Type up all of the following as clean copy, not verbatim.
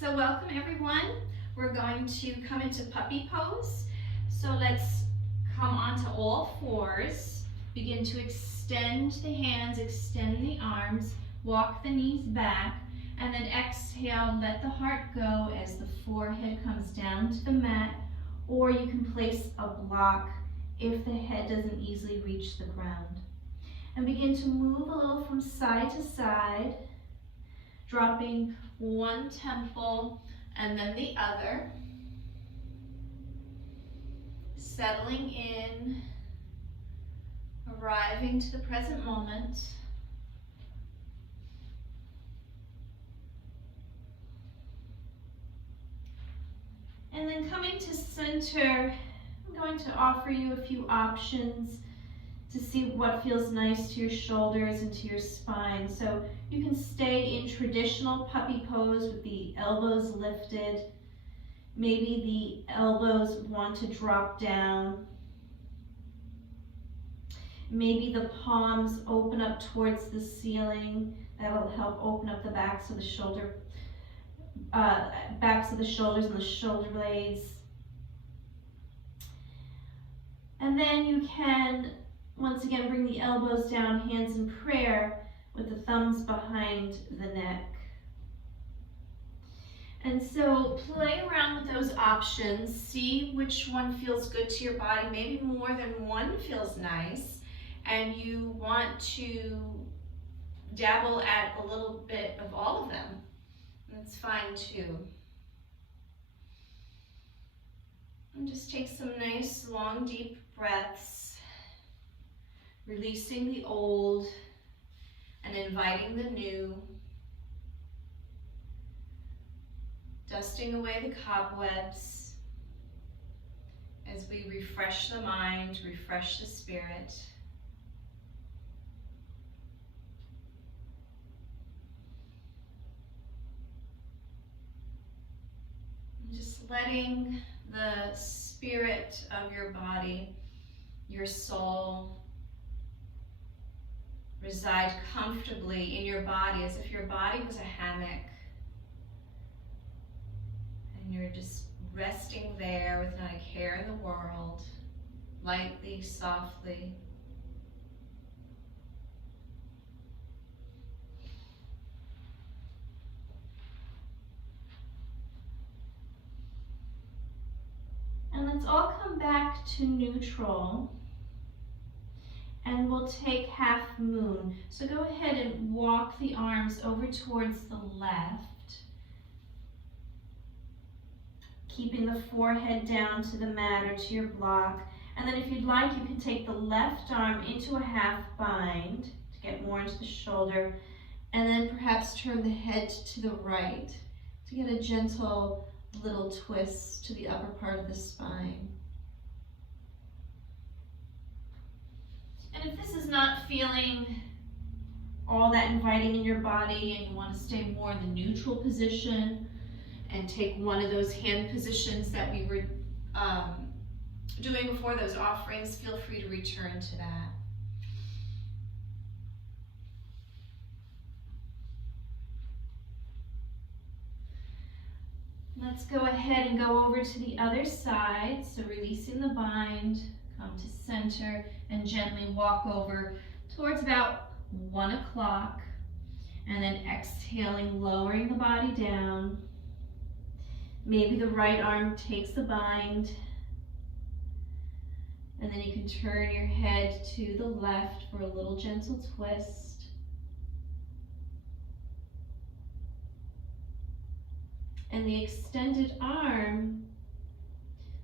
So welcome everyone. We're going to come into puppy pose. So let's come onto all fours. Begin to extend the hands, extend the arms, walk the knees back, and then exhale, let the heart go as the forehead comes down to the mat, or you can place a block if the head doesn't easily reach the ground. And begin to move a little from side to side, dropping one temple and then the other, settling in, arriving to the present moment. And then coming to center, I'm going to offer you a few options to see what feels nice to your shoulders and to your spine. So you can stay in traditional puppy pose with the elbows lifted. Maybe the elbows want to drop down. Maybe the palms open up towards the ceiling. That'll help open up the backs of the shoulders and the shoulder blades. And then you can once again bring the elbows down, hands in prayer, with the thumbs behind the neck. And so play around with those options, see which one feels good to your body. Maybe more than one feels nice, and you want to dabble at a little bit of all of them. That's fine too. And just take some nice, long, deep breaths, releasing the old and inviting the new, dusting away the cobwebs as we refresh the mind, refresh the spirit. And just letting the spirit of your body, your soul, reside comfortably in your body as if your body was a hammock. And you're just resting there with not a care in the world, lightly, softly. And let's all come back to neutral. And we'll take half moon. So go ahead and walk the arms over towards the left, keeping the forehead down to the mat or to your block. And then if you'd like, you can take the left arm into a half bind to get more into the shoulder, and then perhaps turn the head to the right to get a gentle little twist to the upper part of the spine. And if this is not feeling all that inviting in your body and you want to stay more in the neutral position and take one of those hand positions that we were doing before those offerings, feel free to return to that. Let's go ahead and go over to the other side. So releasing the bind, come to center, and gently walk over towards about 1 o'clock. And then exhaling, lowering the body down. Maybe the right arm takes the bind. And then you can turn your head to the left for a little gentle twist. And the extended arm,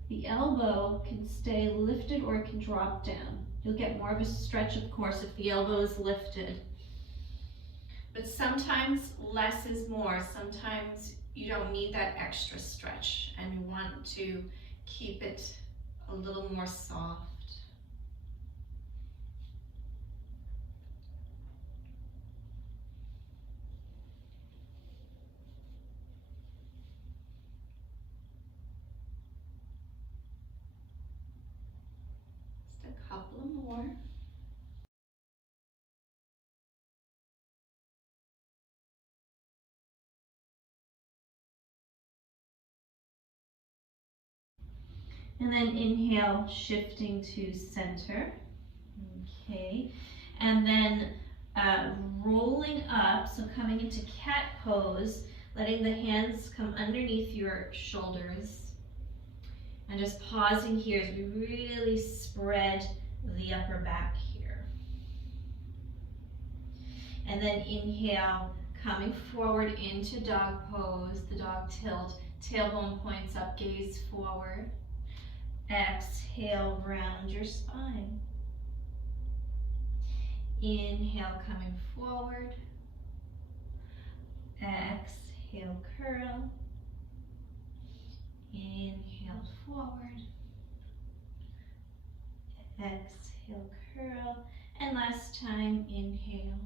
the elbow can stay lifted or it can drop down. You'll get more of a stretch, of course, if the elbow is lifted. But sometimes less is more. Sometimes you don't need that extra stretch and you want to keep it a little more soft. Just a couple more. And then inhale, shifting to center. Okay. And then rolling up, so coming into cat pose, letting the hands come underneath your shoulders. And just pausing here as we really spread the upper back here. And then inhale, coming forward into dog pose, the dog tilt, tailbone points up, gaze forward. Exhale, round your spine. Inhale, coming forward. Exhale, curl. Inhale, forward. Exhale, curl. And last time, inhale.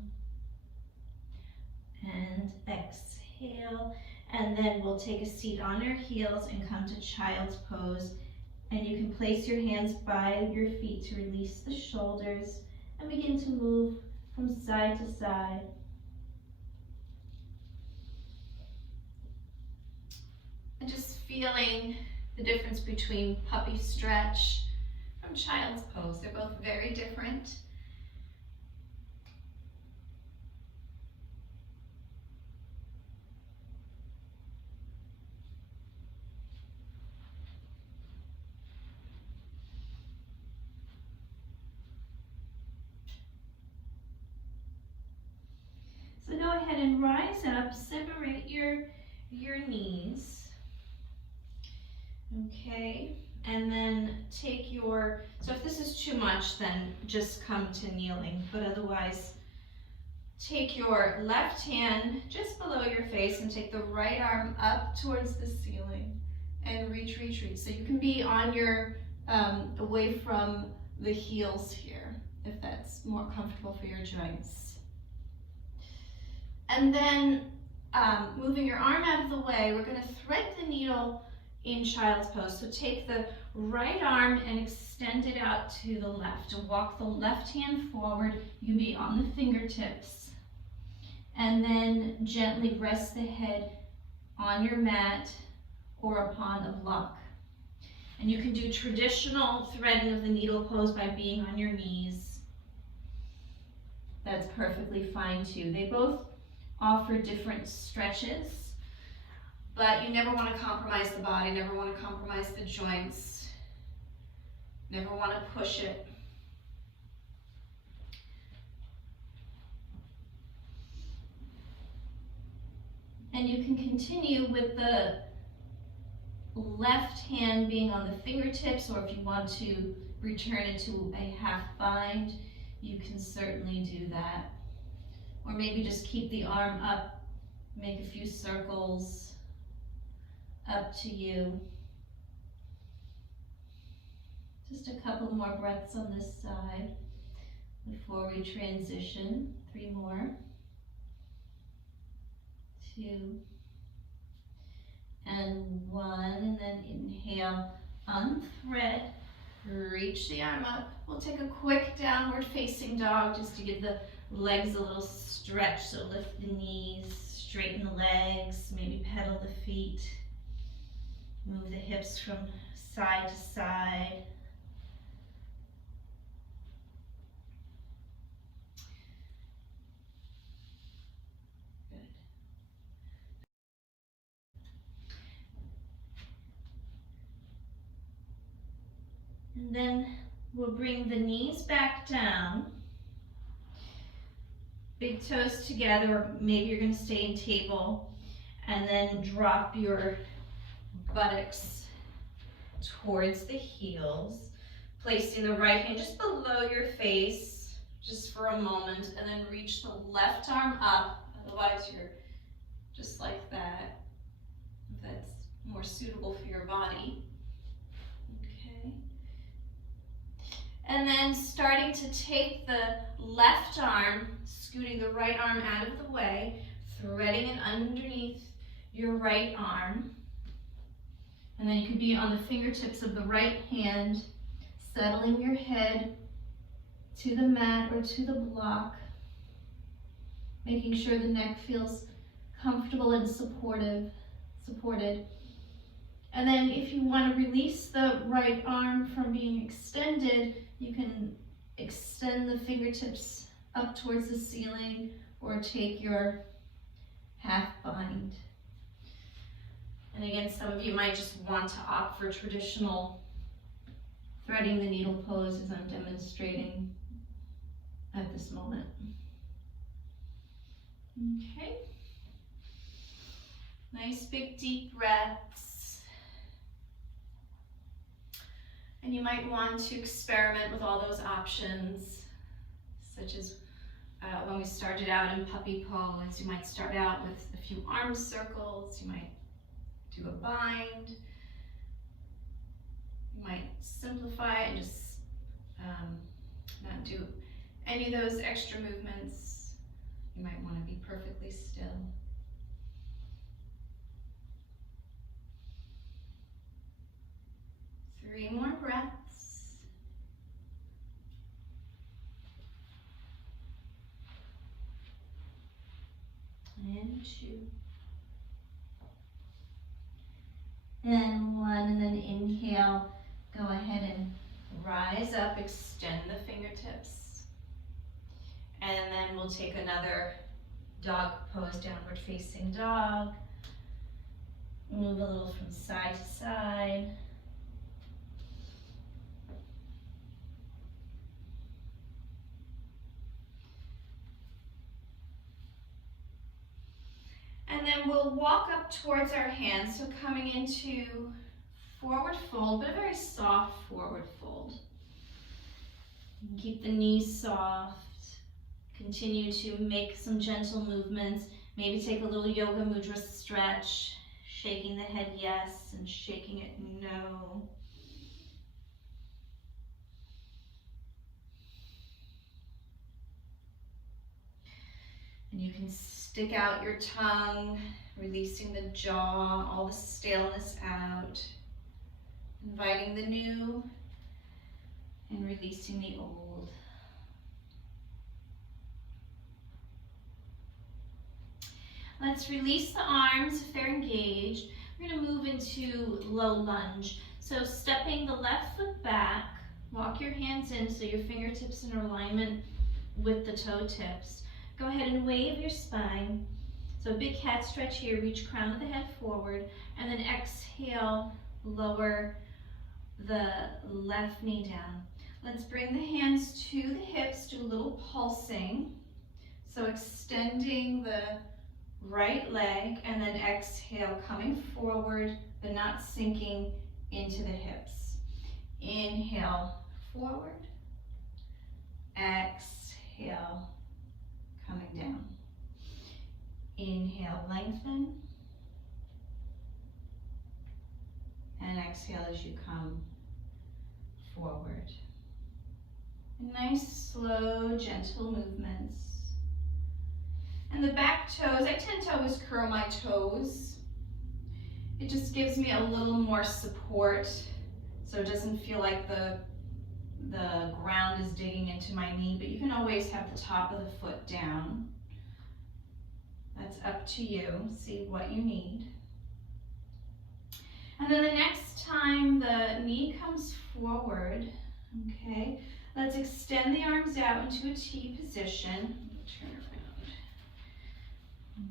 And exhale. And then we'll take a seat on our heels and come to child's pose. And you can place your hands by your feet to release the shoulders and begin to move from side to side. And just feeling the difference between puppy stretch from child's pose. They're both very different. So go ahead and rise up, separate your knees. Okay, and then take your, so if this is too much, then just come to kneeling, but otherwise take your left hand just below your face and take the right arm up towards the ceiling and reach. So you can be on your, away from the heels here, if that's more comfortable for your joints. And then moving your arm out of the way, we're going to thread the needle in child's pose. So take the right arm and extend it out to the left. Walk the left hand forward. You can be on the fingertips. And then gently rest the head on your mat or upon a block. And you can do traditional threading of the needle pose by being on your knees. That's perfectly fine too. They both offer different stretches, but you never want to compromise the body, never want to compromise the joints, never want to push it. And you can continue with the left hand being on the fingertips, or if you want to return it to a half bind, you can certainly do that. Or maybe just keep the arm up, make a few circles, up to you. Just a couple more breaths on this side before we transition. 3 more. 2 and 1, and then inhale, unthread, reach the arm up. We'll take a quick downward facing dog just to give the legs a little stretch. So lift the knees, straighten the legs, maybe pedal the feet, move the hips from side to side. Good. And then we'll bring the knees back down. Big toes together, or maybe you're going to stay in table, and then drop your buttocks towards the heels, placing the right hand just below your face, just for a moment, and then reach the left arm up. Otherwise, you're just like that, if that's more suitable for your body. Okay. And then starting to take the left arm, scooting the right arm out of the way, threading it underneath your right arm. And then you can be on the fingertips of the right hand, settling your head to the mat or to the block, making sure the neck feels comfortable and supported. And then if you want to release the right arm from being extended, you can extend the fingertips up towards the ceiling or take your half bind. And again, some of you might just want to opt for traditional threading the needle pose as I'm demonstrating at this moment. Okay. Nice big deep breaths. And you might want to experiment with all those options, such as when we started out in puppy pose, you might start out with a few arm circles, you might do a bind, you might simplify and just not do any of those extra movements. You might want to be perfectly still. Three more breaths. And two. And one, and then inhale. Go ahead and rise up, extend the fingertips. And then we'll take another dog pose, downward facing dog. Move a little from side to side. And then we'll walk up towards our hands, so coming into forward fold, but a very soft forward fold. Keep the knees soft. Continue to make some gentle movements. Maybe take a little yoga mudra stretch, shaking the head yes and shaking it no. And you can stick out your tongue, releasing the jaw, all the staleness out, inviting the new and releasing the old. Let's release the arms if they're engaged. We're going to move into low lunge. So stepping the left foot back, walk your hands in so your fingertips in alignment with the toe tips. Go ahead and wave your spine. So big cat stretch here, reach crown of the head forward, and then exhale, lower the left knee down. Let's bring the hands to the hips, do a little pulsing. So extending the right leg, and then exhale, coming forward, but not sinking into the hips. Inhale, forward. Exhale, coming down. Inhale, lengthen. And exhale as you come forward. Nice, slow, gentle movements. And the back toes, I tend to always curl my toes. It just gives me a little more support, so it doesn't feel like the ground is digging into my knee, but you can always have the top of the foot down. That's up to you, see what you need. And then the next time the knee comes forward, okay, let's extend the arms out into a T position. Turn around.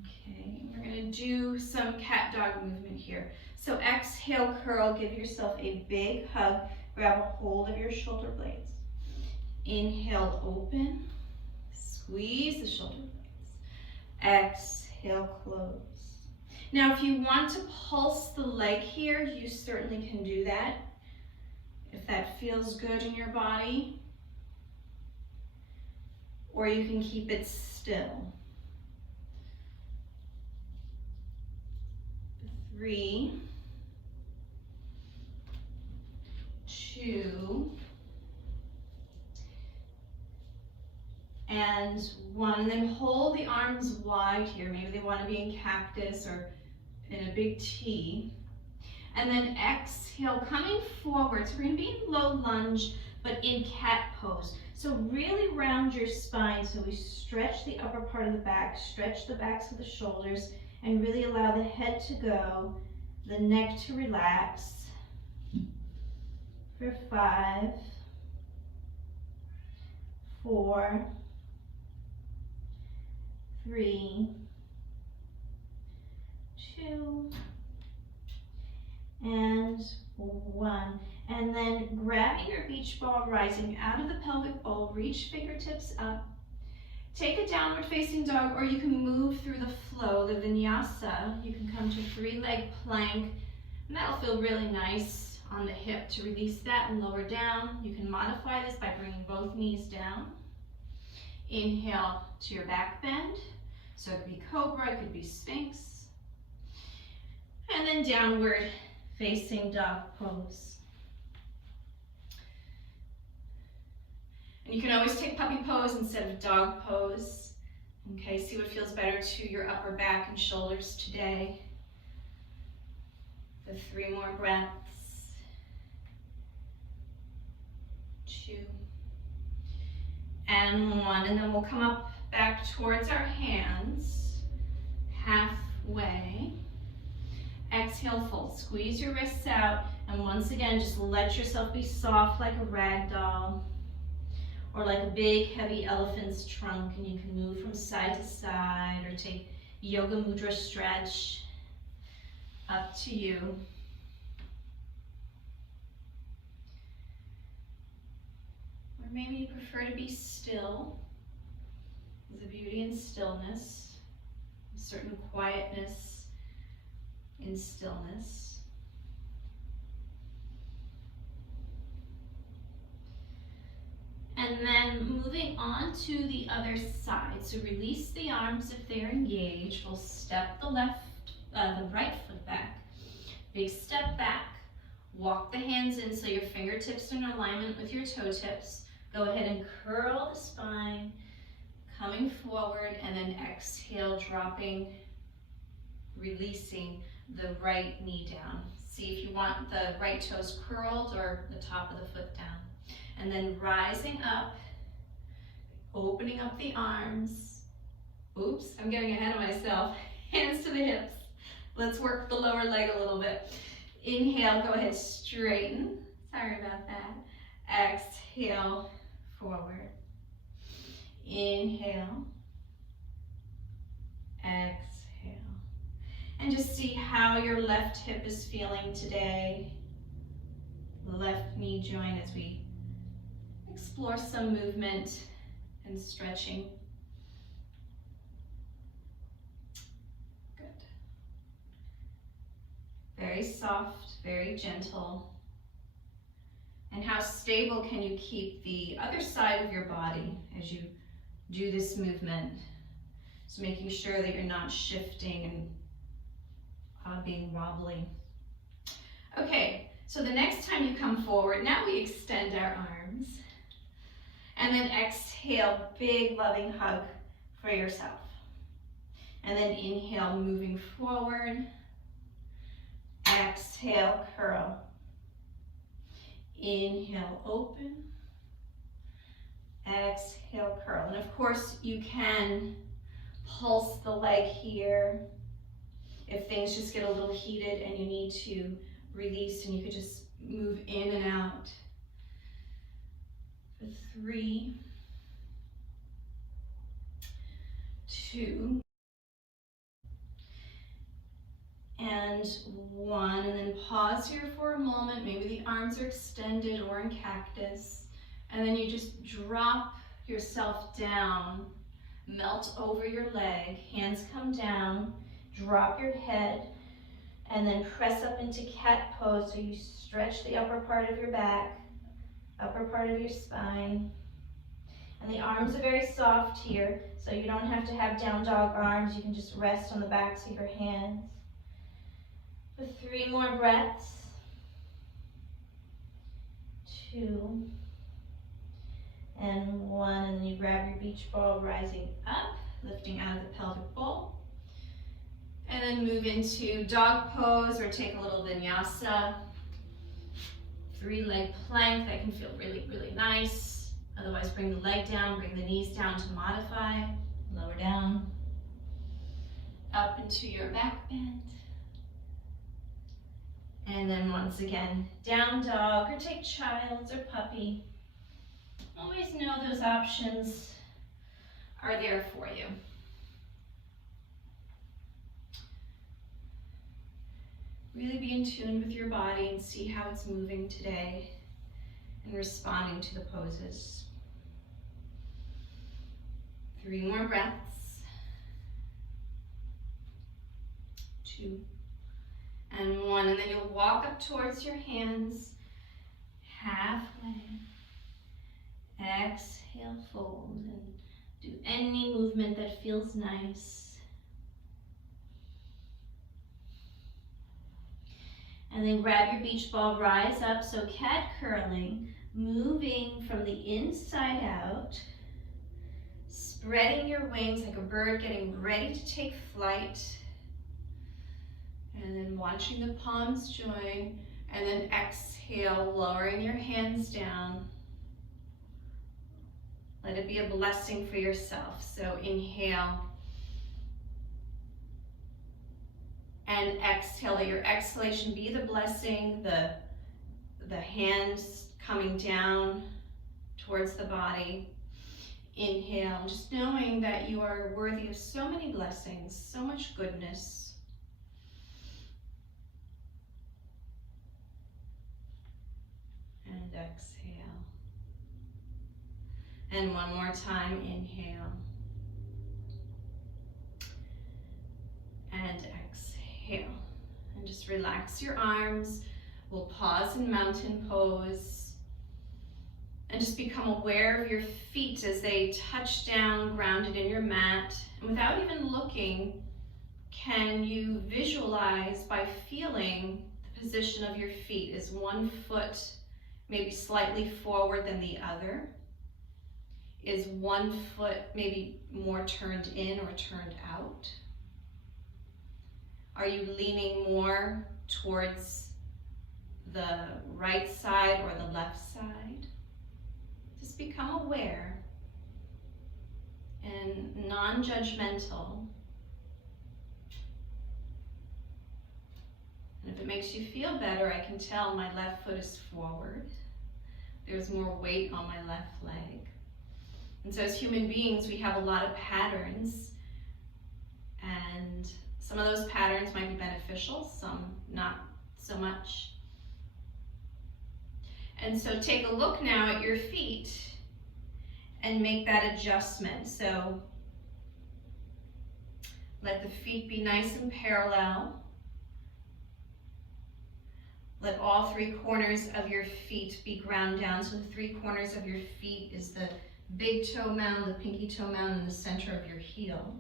Okay, we're going to do some cat dog movement here. So exhale, curl, give yourself a big hug, grab a hold of your shoulder blades. Inhale, open, squeeze the shoulder blades. Exhale, close. Now if you want to pulse the leg here, you certainly can do that, if that feels good in your body. Or you can keep it still. 3, 2, and 1. And then hold the arms wide here. Maybe they want to be in cactus or in a big T. And then exhale, coming forward. So we're going to be in low lunge, but in cat pose. So really round your spine. So we stretch the upper part of the back, stretch the backs of the shoulders, and really allow the head to go the neck to relax for 5, 4, 3, 2, and 1. And then grabbing your beach ball, rising out of the pelvic bowl, reach fingertips up. Take a downward facing dog, or you can move through the flow, the vinyasa. You can come to 3-leg plank, and that'll feel really nice on the hip to release that and lower down. You can modify this by bringing both knees down. Inhale to your back bend. So it could be cobra, it could be sphinx. And then downward facing dog pose. And you can always take puppy pose instead of dog pose. Okay, see what feels better to your upper back and shoulders today. For 3 more breaths. 2. And 1. And then we'll come up back towards our hands. Halfway. Exhale, fold. Squeeze your wrists out. And once again, just let yourself be soft like a rag doll. Or like a big, heavy elephant's trunk. And you can move from side to side or take yoga mudra stretch. Up to you. Or maybe you prefer to be still. There's a beauty in stillness, a certain quietness in stillness. And then moving on to the other side. So release the arms if they're engaged. We'll step the right foot back. Big step back. Walk the hands in so your fingertips are in alignment with your toe tips. Go ahead and curl the spine, coming forward, and then exhale, dropping, releasing the right knee down. See if you want the right toes curled or the top of the foot down. And then rising up, opening up the arms. Oops, I'm getting ahead of myself. Hands to the hips. Let's work the lower leg a little bit. Inhale, go ahead, straighten. Sorry about that. Exhale, forward. Inhale. Exhale. And just see how your left hip is feeling today. Left knee joint as we explore some movement and stretching. Good. Very soft, very gentle. And how stable can you keep the other side of your body as you do this movement? So making sure that you're not shifting and being wobbly. Okay, so the next time you come forward, now we extend our arms. And then exhale, big loving hug for yourself. And then inhale, moving forward. Exhale, curl. Inhale, open. Exhale, curl. And of course, you can pulse the leg here if things just get a little heated and you need to release, and you could just move in and out. For 3, 2, and 1, and then pause here for a moment. Maybe the arms are extended or in cactus, and then you just drop yourself down, melt over your leg, hands come down, drop your head, and then press up into cat pose so you stretch the upper part of your back, upper part of your spine. And the arms are very soft here, so you don't have to have down dog arms. You can just rest on the backs of your hands. For 3 more breaths. 2, and 1, and then you grab your beach ball, rising up, lifting out of the pelvic bowl. And then move into dog pose or take a little vinyasa. 3-leg plank, that can feel really, really nice. Otherwise, bring the leg down, bring the knees down to modify. Lower down. Up into your back bend. And then once again, down dog, or take child or puppy. Always know those options are there for you. Really be in tune with your body and see how it's moving today and responding to the poses. 3 more breaths. 2 and 1. And then you'll walk up towards your hands halfway. Exhale, fold, and do any movement that feels nice. And then grab your beach ball, rise up, so cat curling, moving from the inside out, spreading your wings like a bird getting ready to take flight. And then watching the palms join, and then exhale, lowering your hands down. Let it be a blessing for yourself. So inhale and exhale. Let your exhalation be the blessing, the hands coming down towards the body. Inhale, just knowing that you are worthy of so many blessings, so much goodness. And exhale. And one more time, inhale. And exhale. And just relax your arms. We'll pause in mountain pose. And just become aware of your feet as they touch down, grounded in your mat. And without even looking, can you visualize by feeling the position of your feet? Is one foot maybe slightly forward than the other? Is one foot maybe more turned in or turned out? Are you leaning more towards the right side or the left side? Just become aware and non-judgmental. And if it makes you feel better, I can tell my left foot is forward. There's more weight on my left leg. And so as human beings, we have a lot of patterns, and some of those patterns might be beneficial, some not so much. And so take a look now at your feet and make that adjustment. So let the feet be nice and parallel. Let all 3 corners of your feet be ground down. So the 3 corners of your feet is the big toe mound, the pinky toe mound, and the center of your heel.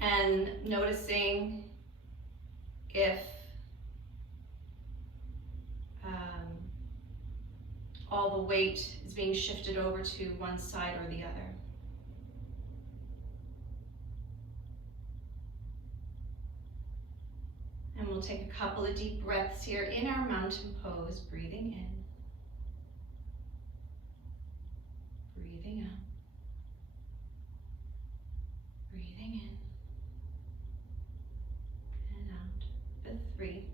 And noticing if all the weight is being shifted over to one side or the other. And we'll take a couple of deep breaths here in our mountain pose, breathing in. Breathing out. Breathing in. And out. For 3,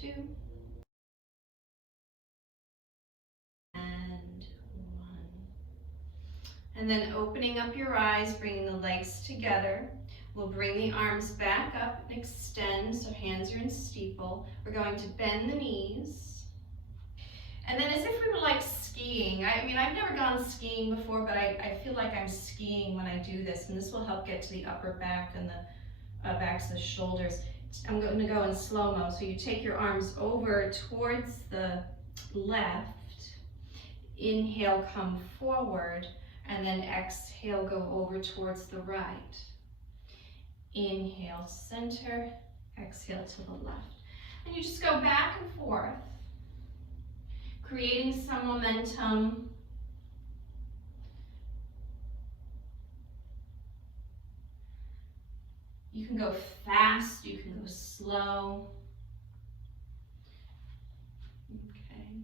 2, and 1. And then opening up your eyes, bringing the legs together. We'll bring the arms back up and extend, so hands are in steeple. We're going to bend the knees. And then as if we were like skiing. I mean, I've never gone skiing before, but I feel like I'm skiing when I do this, and this will help get to the upper back and the backs of the shoulders. I'm going to go in slow-mo. So you take your arms over towards the left. Inhale, come forward, and then exhale, go over towards the right. Inhale, center, exhale to the left. And you just go back and forth, creating some momentum. You can go fast, you can go slow. Okay.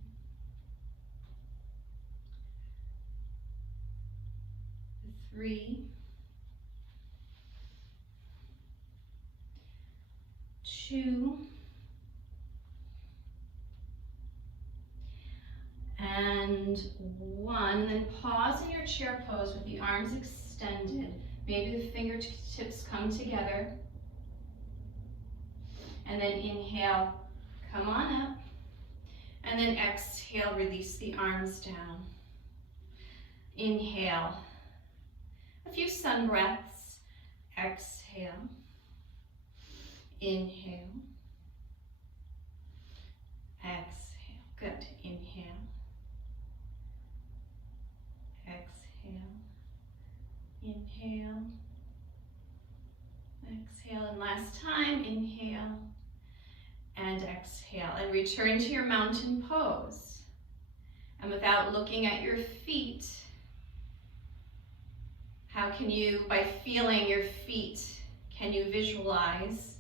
3, and 1, and then pause in your chair pose with the arms extended. Maybe the fingertips come together. And then inhale, come on up. And then exhale, release the arms down. Inhale, a few sun breaths. Exhale, inhale, exhale. Good. Inhale, exhale, inhale, exhale. And last time, inhale and exhale. And return to your mountain pose. And without looking at your feet, how can you, by feeling your feet, can you visualize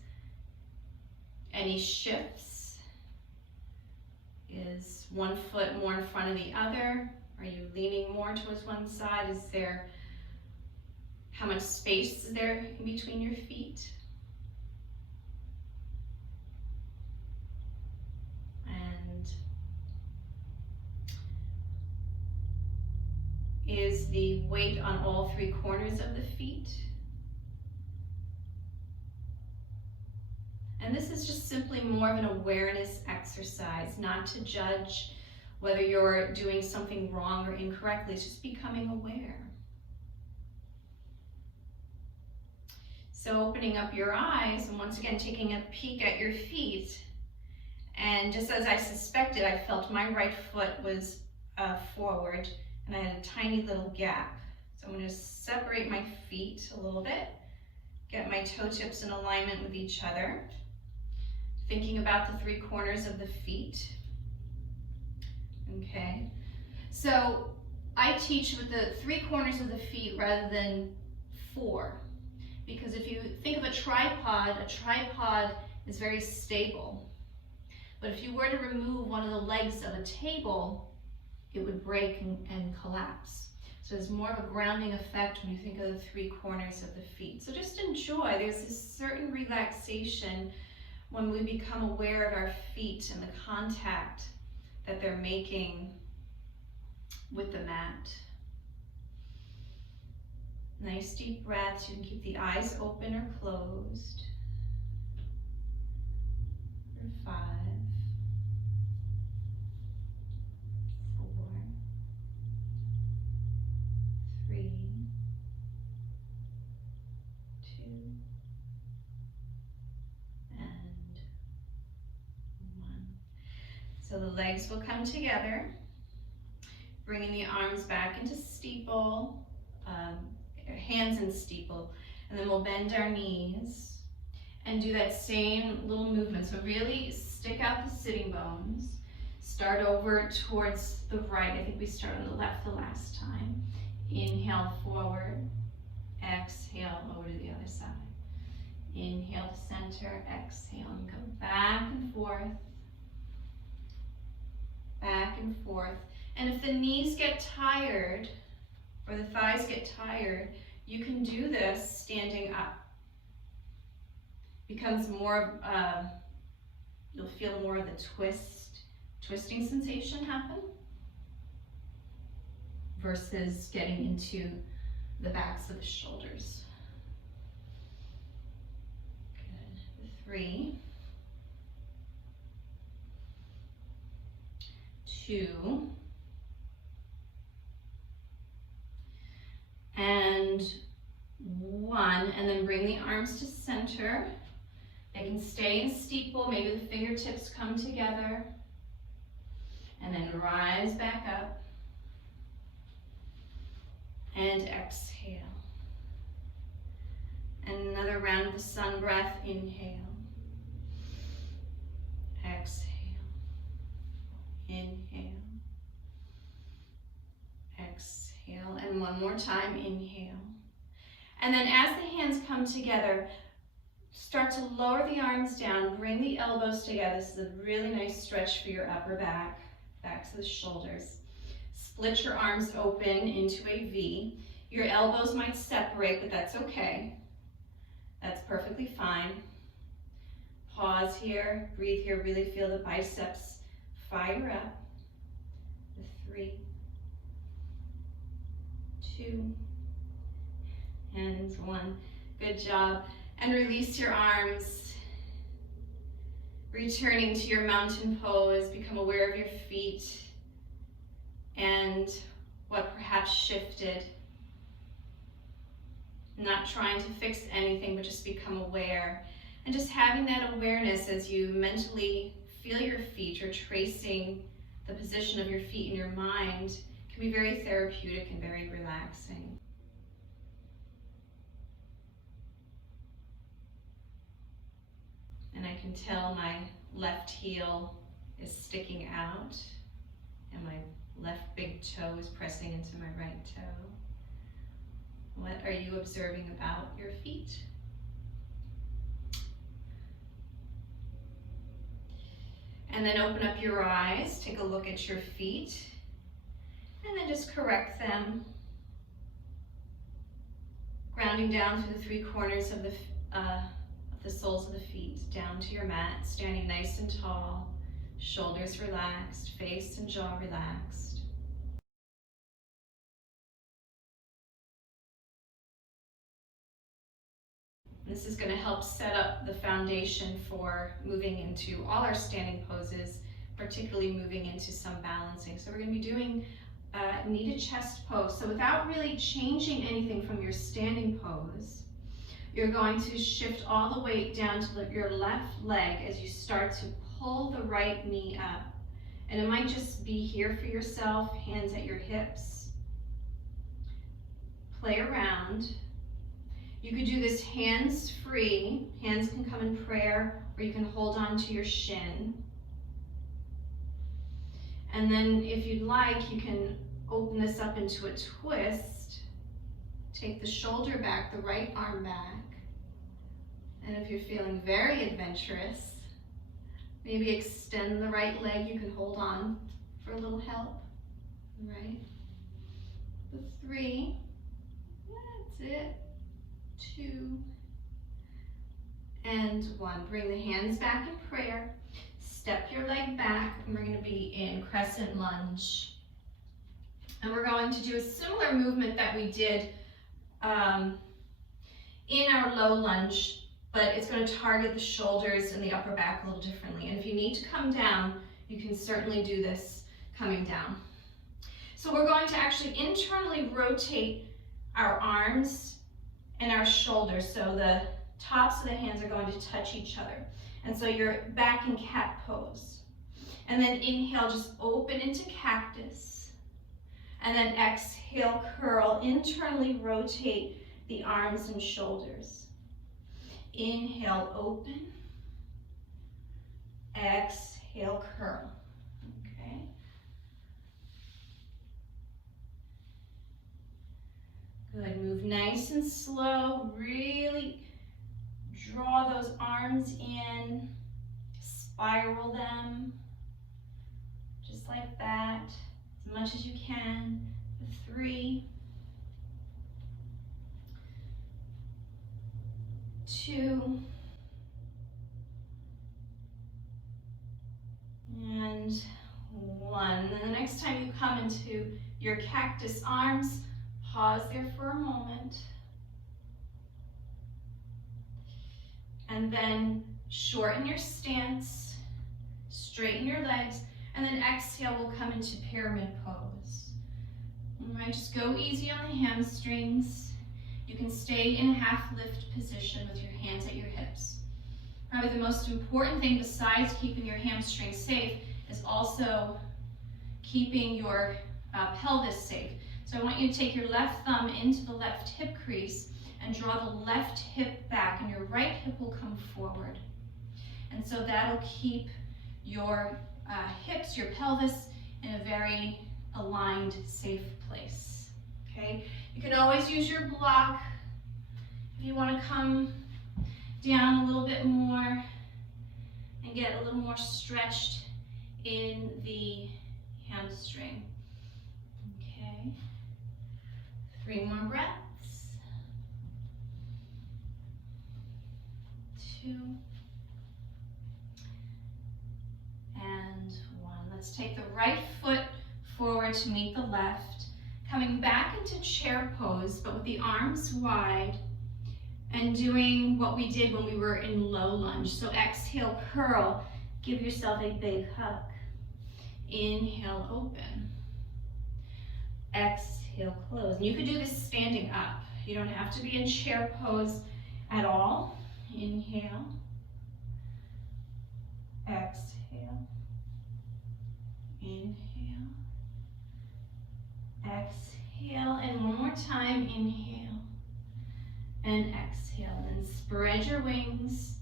any shifts? Is one foot more in front of the other? Are you leaning more towards one side? Is there, how much space is there in between your feet? And is the weight on all 3 corners of the feet? And this is just simply more of an awareness exercise, not to judge whether you're doing something wrong or incorrectly. It's just becoming aware. So opening up your eyes and once again taking a peek at your feet. And just as I suspected, I felt my right foot was forward and I had a tiny little gap. So I'm going to separate my feet a little bit, get my toe tips in alignment with each other. Thinking about the 3 corners of the feet. Okay, so I teach with the 3 corners of the feet rather than 4. Because if you think of a tripod is very stable. But if you were to remove one of the legs of a table, it would break and collapse. So there's more of a grounding effect when you think of the 3 corners of the feet. So just enjoy, there's this certain relaxation when we become aware of our feet and the contact that they're making with the mat. Nice deep breaths. You can keep the eyes open or closed. For 5, 4, 3, 2, and 1. So the legs will come together, bringing the arms back into steeple, hands in steeple, and then we'll bend our knees and do that same little movement. So really stick out the sitting bones, start over towards the right. I think we started on the left the last time. Inhale forward, exhale over to the other side. Inhale to center, exhale, and go back and forth, back and forth. And if the knees get tired or the thighs get tired, you can do this standing up. Becomes more, you'll feel more of the twisting sensation happen versus getting into the backs of the shoulders. Good. 3, 2, and 1, and then bring the arms to center. They can stay in steeple, maybe the fingertips come together, and then rise back up, and exhale. And another round of the sun breath, inhale, exhale, inhale, exhale, and one more time, inhale. And then as the hands come together, start to lower the arms down, bring the elbows together. This is a really nice stretch for your upper back, backs of the shoulders. Split your arms open into a V. Your elbows might separate, but that's okay. That's perfectly fine. Pause here, breathe here, really feel the biceps fire up. The 3, 2, and 1. Good job. And release your arms. Returning to your mountain pose, become aware of your feet and what perhaps shifted. Not trying to fix anything, but just become aware. And just having that awareness as you mentally feel your feet, or tracing the position of your feet in your mind, can be very therapeutic and very relaxing. And I can tell my left heel is sticking out and my left big toe is pressing into my right toe. What are you observing about your feet? And then open up your eyes, take a look at your feet, and then just correct them. Grounding down through the 3 corners of the soles of the feet, down to your mat, standing nice and tall, shoulders relaxed, face and jaw relaxed. This is going to help set up the foundation for moving into all our standing poses, particularly moving into some balancing. So we're going to be doing knee to chest pose. So without really changing anything from your standing pose, you're going to shift all the weight down to your left leg as you start to pull the right knee up. And it might just be here for yourself, hands at your hips. Play around. You could do this hands free. Hands can come in prayer, or you can hold on to your shin. And then if you'd like, you can open this up into a twist. Take the shoulder back, the right arm back. And if you're feeling very adventurous, maybe extend the right leg. You can hold on for a little help. All right. The 3. That's it. 2 and 1. Bring the hands back in prayer. Step your leg back, and we're going to be in crescent lunge. And we're going to do a similar movement that we did in our low lunge, but it's going to target the shoulders and the upper back a little differently. And if you need to come down, you can certainly do this coming down. So we're going to actually internally rotate our arms and our shoulders, so the tops of the hands are going to touch each other. And so you're back in cat pose. And then inhale, just open into cactus. And then exhale, curl, internally rotate the arms and shoulders. Inhale, open. Exhale, curl. Okay. Good, move nice and slow. Really draw those arms in, spiral them, just like that, as much as you can. 3, 2, and 1. And then the next time you come into your cactus arms, pause there for a moment. And then shorten your stance, straighten your legs, and then exhale, we'll come into pyramid pose. All right, just go easy on the hamstrings. You can stay in a half lift position with your hands at your hips. Probably the most important thing besides keeping your hamstrings safe is also keeping your pelvis safe. So I want you to take your left thumb into the left hip crease and draw the left hip back, and your right hip will come forward. And so that'll keep your hips, your pelvis, in a very aligned, safe place. Okay? You can always use your block if you want to come down a little bit more and get a little more stretched in the hamstring. Okay? 3 more breaths. 2 and 1. Let's take the right foot forward to meet the left. Coming back into chair pose, but with the arms wide, and doing what we did when we were in low lunge. So exhale, curl, give yourself a big hug. Inhale, open. Exhale, close. And you could do this standing up. You don't have to be in chair pose at all. Inhale. Exhale. Inhale. Exhale. And one more time. Inhale. And exhale. And then spread your wings.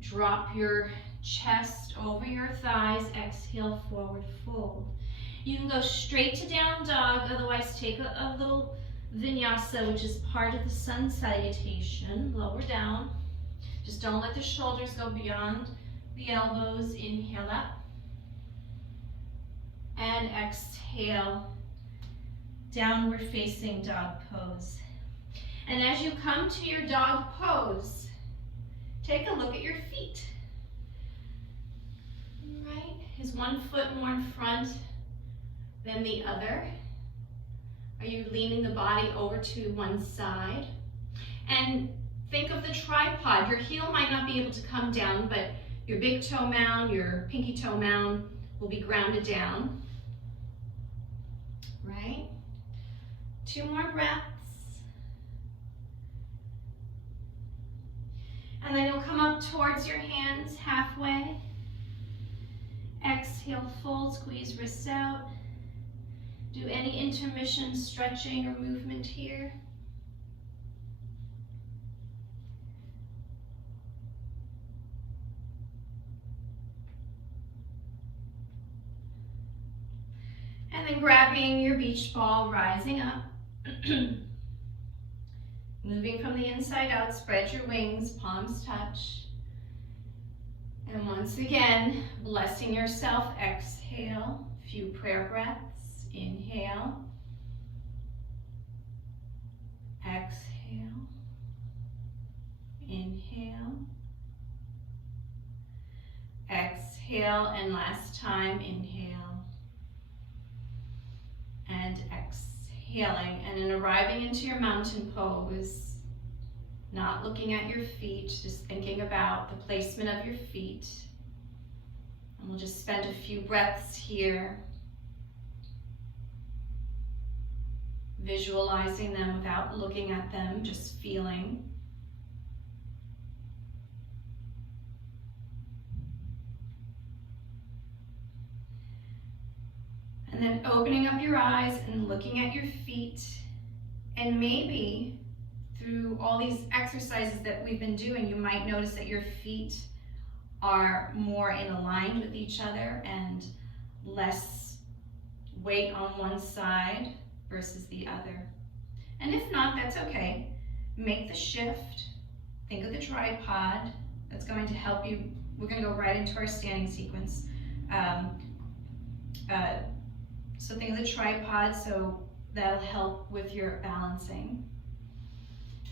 Drop your chest over your thighs. Exhale, forward fold. You can go straight to down dog, otherwise take a little vinyasa, which is part of the sun salutation. Lower down. Just don't let the shoulders go beyond the elbows. Inhale up. And exhale, downward facing dog pose. And as you come to your dog pose, take a look at your feet. Right? Is one foot more in front than the other? Are you leaning the body over to one side? And think of the tripod. Your heel might not be able to come down, but your big toe mound, your pinky toe mound will be grounded down. Right? 2 more breaths. And then you'll come up towards your hands halfway. Exhale, fold, squeeze wrists out. Do any intermission stretching or movement here. And then grabbing your beach ball, rising up. Moving from the inside out, spread your wings, palms touch. And once again, blessing yourself, exhale. A few prayer breaths. Inhale. Exhale. Inhale. Exhale, and last time, inhale. And exhaling, and then arriving into your mountain pose, not looking at your feet, just thinking about the placement of your feet. And we'll just spend a few breaths here, visualizing them without looking at them, just feeling. And then opening up your eyes and looking at your feet. And maybe through all these exercises that we've been doing, you might notice that your feet are more in aligned with each other and less weight on one side versus the other. And if not, that's okay. Make the shift. Think of the tripod. That's going to help you. We're going to go right into our standing sequence. So think of the tripod, so that'll help with your balancing.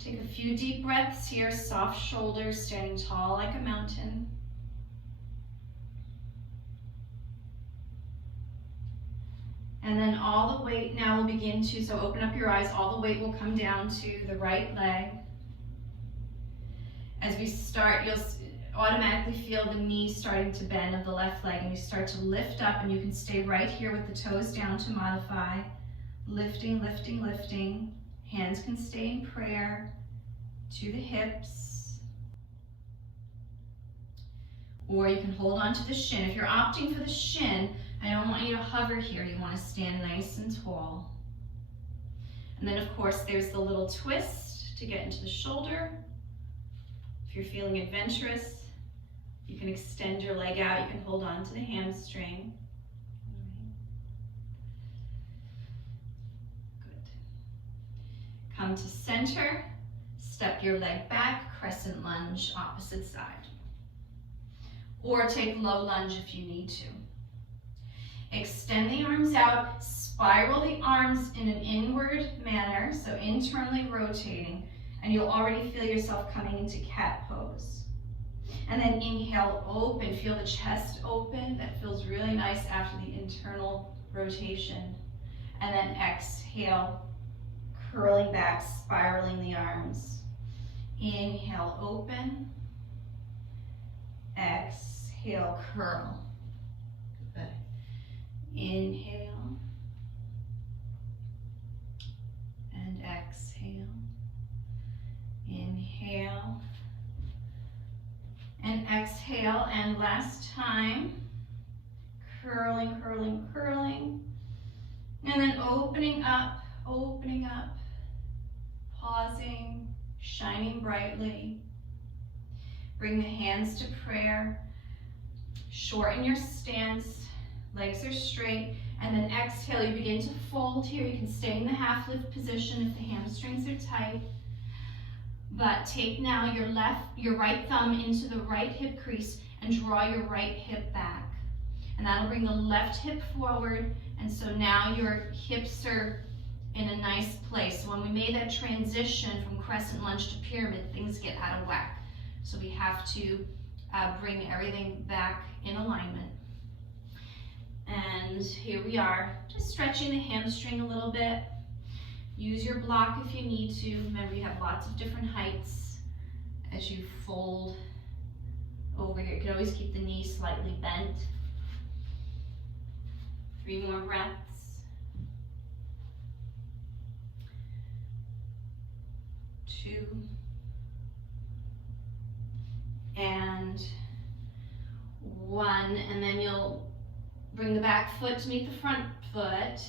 Take a few deep breaths here, soft shoulders, standing tall like a mountain. And then all the weight now will begin to, so open up your eyes, all the weight will come down to the right leg. As we start, you'll automatically feel the knees starting to bend of the left leg, and you start to lift up, and you can stay right here with the toes down to modify. Lifting, lifting, lifting. Hands can stay in prayer to the hips. Or you can hold on to the shin. If you're opting for the shin, I don't want you to hover here. You want to stand nice and tall. And then of course there's the little twist to get into the shoulder. If you're feeling adventurous, you can extend your leg out. You can hold on to the hamstring. Good. Come to center. Step your leg back. Crescent lunge, opposite side. Or take low lunge if you need to. Extend the arms out. Spiral the arms in an inward manner, so internally rotating. And you'll already feel yourself coming into cat pose. And then inhale, open, feel the chest open. That feels really nice after the internal rotation. And then exhale, curling back, spiraling the arms. Inhale, open. Exhale, curl. Good. Inhale. And exhale. Inhale. And exhale. And last time. Curling, curling, curling. And then opening up, pausing, shining brightly. Bring the hands to prayer. Shorten your stance, legs are straight. And then exhale, you begin to fold here. You can stay in the half lift position if the hamstrings are tight. But take now your right thumb into the right hip crease and draw your right hip back. And that'll bring the left hip forward. And so now your hips are in a nice place. So when we made that transition from crescent lunge to pyramid, things get out of whack. So we have to bring everything back in alignment. And here we are, just stretching the hamstring a little bit. Use your block if you need to. Remember, you have lots of different heights as you fold over here. You can always keep the knee slightly bent. 3 more breaths. 2. And 1. And then you'll bring the back foot to meet the front foot.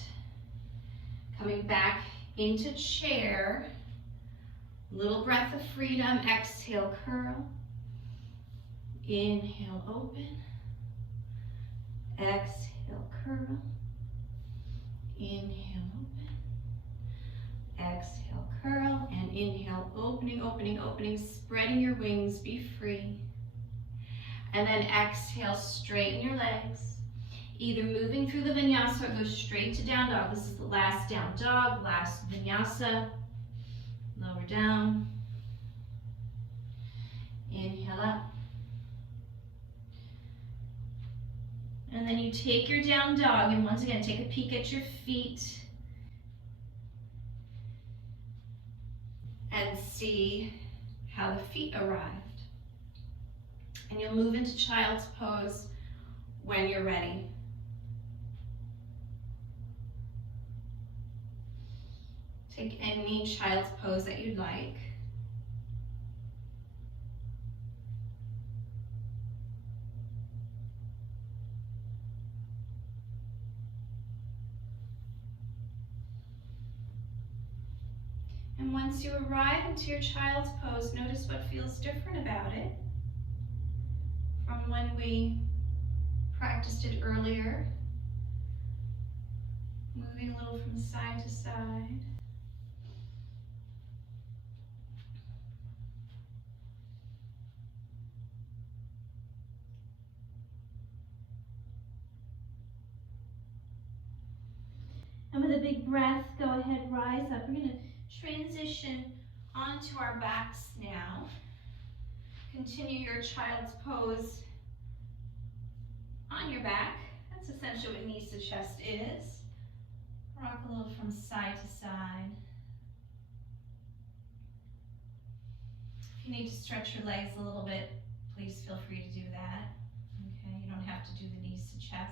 Coming back into chair. Little breath of freedom. Exhale, curl. Inhale, open. Exhale, curl. Inhale, open. Exhale, curl. And inhale, opening, opening, opening. Spreading your wings, be free. And then exhale, straighten your legs. Either moving through the vinyasa or go straight to down dog. This is the last down dog, last vinyasa. Lower down. Inhale up. And then you take your down dog, and once again, take a peek at your feet. And see how the feet arrived. And you'll move into child's pose when you're ready. Take any child's pose that you'd like. And once you arrive into your child's pose, notice what feels different about it from when we practiced it earlier. Moving a little from side to side. And with a big breath, go ahead, rise up. We're going to transition onto our backs now. Continue your child's pose on your back. That's essentially what knees to chest is. Rock a little from side to side. If you need to stretch your legs a little bit, please feel free to do that. Okay, you don't have to do the knees to chest.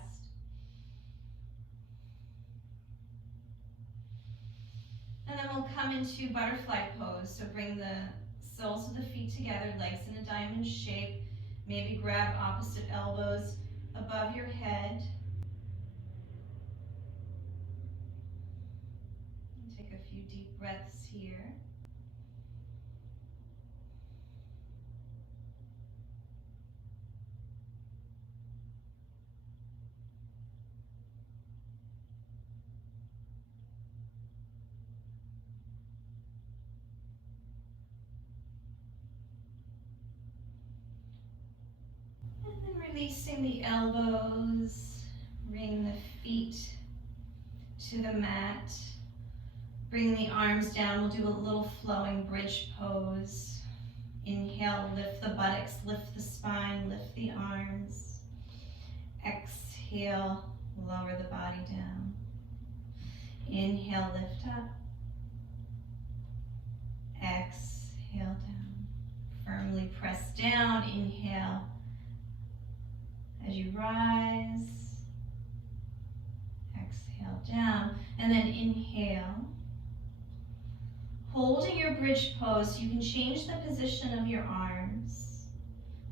And then we'll come into butterfly pose. So bring the soles of the feet together, legs in a diamond shape. Maybe grab opposite elbows above your head. And take a few deep breaths here. Releasing the elbows, bring the feet to the mat, bring the arms down. We'll do a little flowing bridge pose. Inhale, lift the buttocks, lift the spine, lift the arms. Exhale, lower the body down. Inhale, lift up. Exhale down. Firmly press down. Inhale as you rise. Exhale down. And then inhale. Holding your bridge pose, you can change the position of your arms.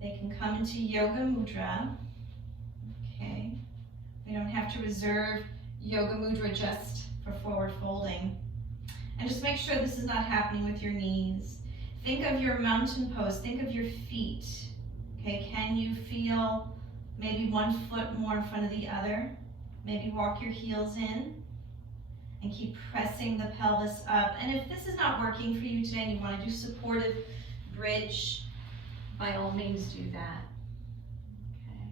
They can come into yoga mudra. Okay. We don't have to reserve yoga mudra just for forward folding. And just make sure this is not happening with your knees. Think of your mountain pose. Think of your feet. Okay, can you feel maybe one foot more in front of the other? Maybe walk your heels in and keep pressing the pelvis up. And if this is not working for you today and you want to do supportive bridge, by all means do that. Okay.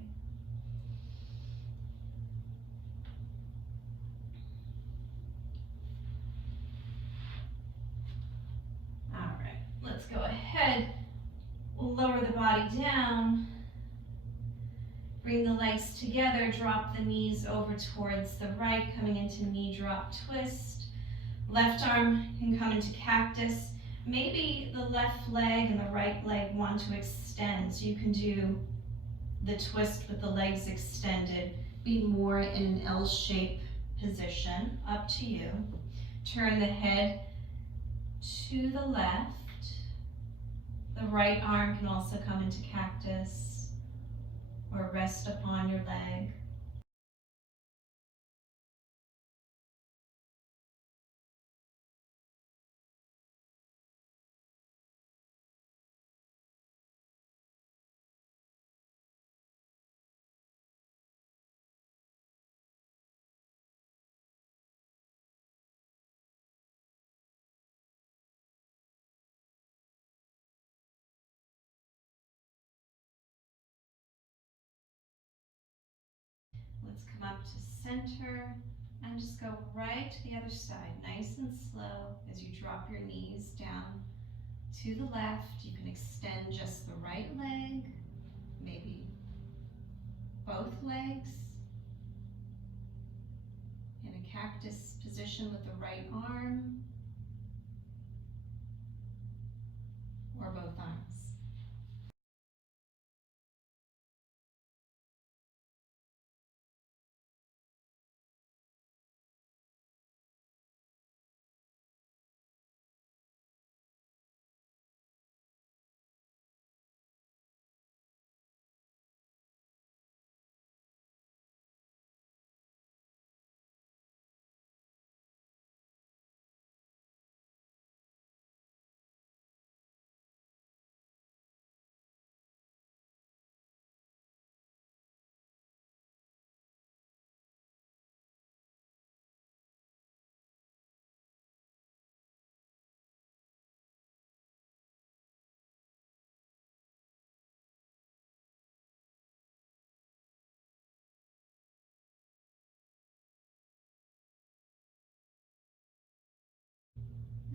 All right, let's go ahead. We'll lower the body down. Bring the legs together, drop the knees over towards the right, coming into knee drop twist. Left arm can come into cactus. Maybe the left leg and the right leg want to extend, so you can do the twist with the legs extended. Be more in an L-shaped position, up to you. Turn the head to the left. The right arm can also come into cactus or rest upon your leg. Let's come up to center and just go right to the other side, nice and slow as you drop your knees down to the left. You can extend just the right leg, maybe both legs in a cactus position with the right arm or both arms.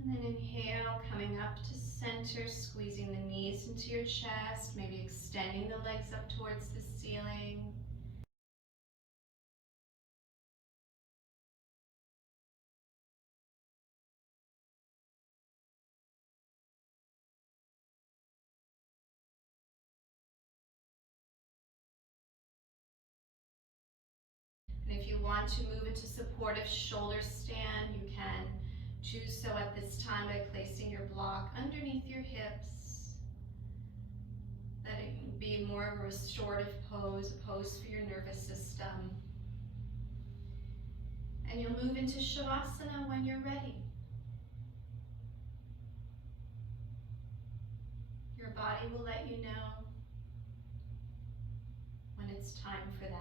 And then inhale, coming up to center, squeezing the knees into your chest, maybe extending the legs up towards the ceiling. And if you want to move into supportive shoulder stand, you can choose so at this time by placing your block underneath your hips. That it can be more of a restorative pose, a pose for your nervous system. And you'll move into Shavasana when you're ready. Your body will let you know when it's time for that.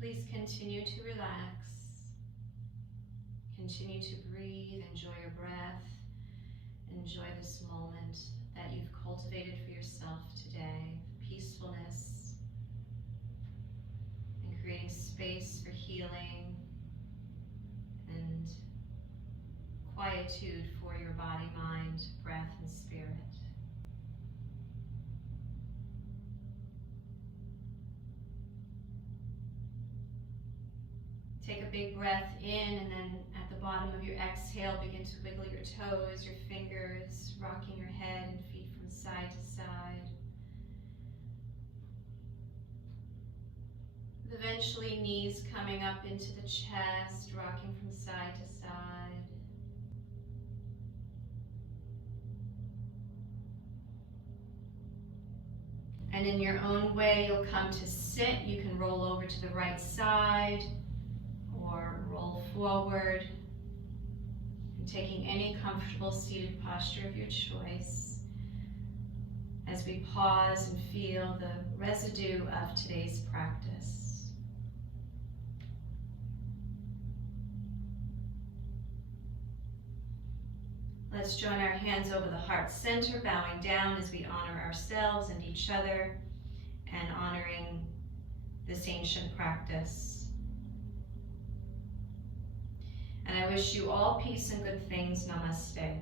Please continue to relax. Continue to breathe, enjoy your breath, enjoy this moment that you've cultivated for yourself today, peacefulness, and creating space for healing and quietude for your body, mind, breath, and spirit. Take a big breath in, and then at the bottom of your exhale, begin to wiggle your toes, your fingers, rocking your head and feet from side to side. Eventually, knees coming up into the chest, rocking from side to side. And in your own way, you'll come to sit. You can roll over to the right side or roll forward, and taking any comfortable seated posture of your choice as we pause and feel the residue of today's practice. Let's join our hands over the heart center, bowing down as we honor ourselves and each other and honoring this ancient practice. And I wish you all peace and good things. Namaste.